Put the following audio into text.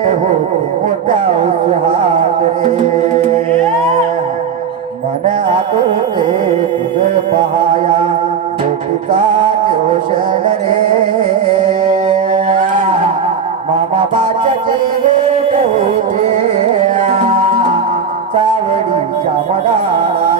पहाया गो रे मेट चावड़ी चवार